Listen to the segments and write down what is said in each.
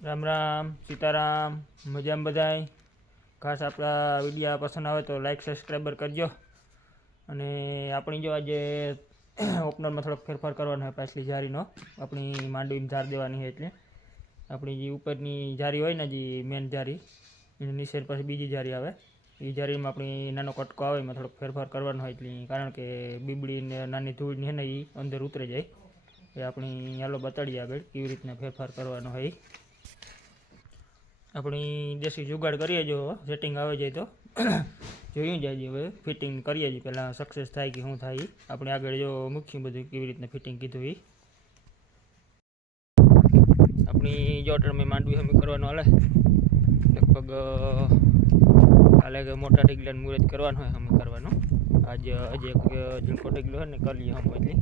રામ રામ સીતારામ મજામાં બધાય ખાસ આપણા વિડીયો પસંદ આવે તો લાઈક સબસ્ક્રાઈબર કરજો અને આપણી જો આજે ઓપનરમાં થોડોક ફેરફાર કરવાનો હોય પાછલી જારીનો આપણી માંડવીમાં ધાર દેવાની હોય એટલે આપણી જે ઉપરની જારી હોય ને જે મેન જારી એની નીચે પછી બીજી જારી આવે એ જારીમાં આપણી નાનો કટકો આવે એમાં થોડોક ફેરફાર કરવાનો હોય એટલે કારણ કે બીબડીને નાની ધૂળ છે ને એ અંદર ઉતરી જાય એ આપણી યાલો બતાડીએ આગળ કેવી રીતના ફેરફાર કરવાનો હોય अपनी देसी जुगाड़ करिए जो सेटिंग आवे जाए तो જોયું જાય હવે ફિટિંગ કરીએ છીએ પહેલાં સક્સેસ થાય કે શું થાય આપણે આગળ જો મૂક્યું બધું કેવી રીતના ફિટિંગ કીધું એ આપણી જો મેં માંડવી હમી કરવાનો હાલે લગભગ હાલે કે મોટા ઢીગલાને મુહૂર્ત કરવાનું હોય હમી કરવાનું આજે હજી એક ઝીણકો ઢીગલો હોય ને કરીએ હમ એટલે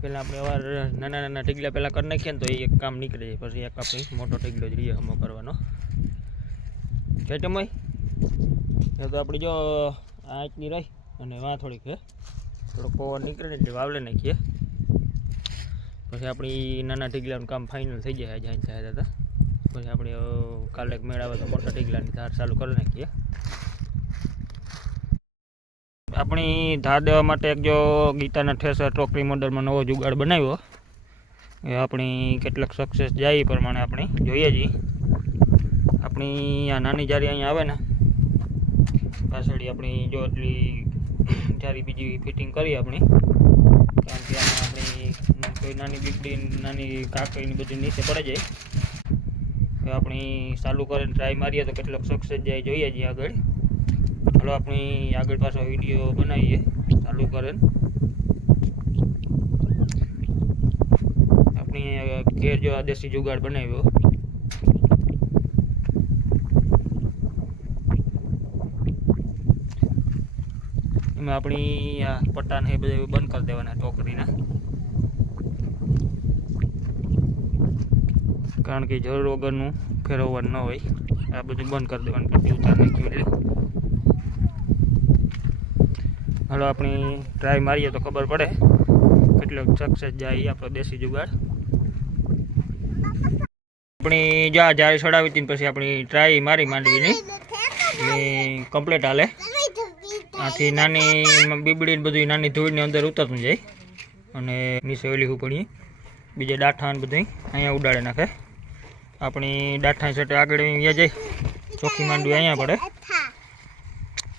પહેલાં આપણે વાર નાના નાના ઢીગલા પહેલાં કરી નાખીએ ને તો એ એક કામ નીકળે જાય પછી એક આપણે મોટો ઢીગલો જ રહીએ હમો કરવાનો ચમય એ તો આપણે જો આ આંચની રહી અને વાં થોડીક છે થોડોક પવન નીકળે ને એટલે વાવલે નાખીએ પછી આપણી નાના ઢીગલાનું કામ ફાઇનલ થઈ જાય આજે થાય હતા પછી આપણે કાલે એક મેળાવે તો મોટા ઢીગલાની ધાર ચાલુ કરી નાખીએ આપણી ધાર દેવા માટે એક જો ગીતાના ઠેસર ટોકરી મોડલમાં નવો જુગાડ બનાવ્યો એ આપણી કેટલાક સક્સેસ જાય એ પ્રમાણે આપણે જોઈએ છીએ આપણી આ નાની જારી અહીંયા આવે ને પાછળ આપણી જો એટલી જારી બીજી ફિટિંગ કરી આપણી કારણ કે આમાં આપણી કોઈ નાની બીગડી નાની કાકડીની બધી નીચે પડે જાય એ આપણી ચાલુ કરીને ટ્રાય મારીએ તો કેટલોક સક્સેસ જાય જોઈએ છીએ આગળ ચાલો આપણી આગળ પાછો વિડીયો બનાવીએ ચાલુ કરીને આપણી ઘેર જો આ દેશી જુગાડ બનાવ્યો એમાં આપણી આ પટ્ટાને એ બધું બંધ કરી દેવાના ટોકરીના કારણ કે જરૂર વગરનું ફેરવવાનું ન હોય આ બધું બંધ કરી દેવાનું પટ્ટી ઉતાર નાખ્યું એટલે હાલો આપણી ટ્રાય મારીએ તો ખબર પડે કેટલો સક્સેસ જાય આપણો દેશી જુગાડ આપણી જા જારી ચડાવી હતી પછી આપણી ટ્રાય મારી માંડવીની એટલે કમ્પ્લીટ હાલે આથી નાની બીબડીને બધું નાની ધૂળની અંદર ઉતરતું જાય અને નીચે ઓલી ઉપડી બીજા ડાઠા ને બધું અહીંયા ઉડાડે નાખે આપણી ડાઠા સેટે આગળ અહીંયા જાય ચોખ્ખી માંડવી અહીંયા પડે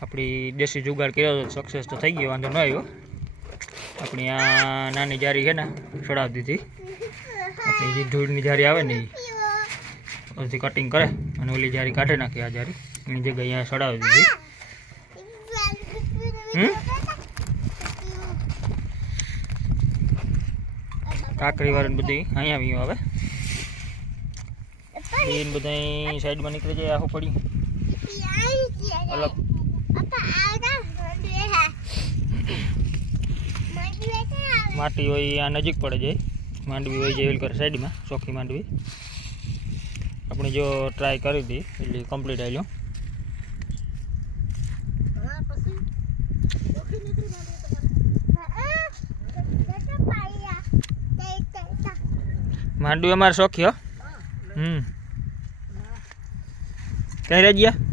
આપણી દેશી જુગાડ કર્યો તો સક્સેસ તો થઈ ગયો વાંધો ન આવ્યો આપણી આ નાની જારી છે ને ચડાવી દીધી આપણી જે ધૂળની જારી આવે ને એ પછી કટિંગ કરે અને ઓલી જારી કાઢી નાખી આ જારી એની જગ્યાએ અહીંયા ચડાવી દીધી કાકરી વાળા બધી અહીંયા આવ્યું આવે બેન બધા સાઈડમાં નીકળી જાય આખું પડ્યું અલગ માટી હોય આ નજીક પડે જાય માંડવી હોય જાય કરે સાઈડમાં ચોખ્ખી માંડવી આપણે જો ટ્રાય કરી હતી એટલે કમ્પ્લીટ આવ્યો માંડવી અમારે શોખી હો કઈ રહી ગયા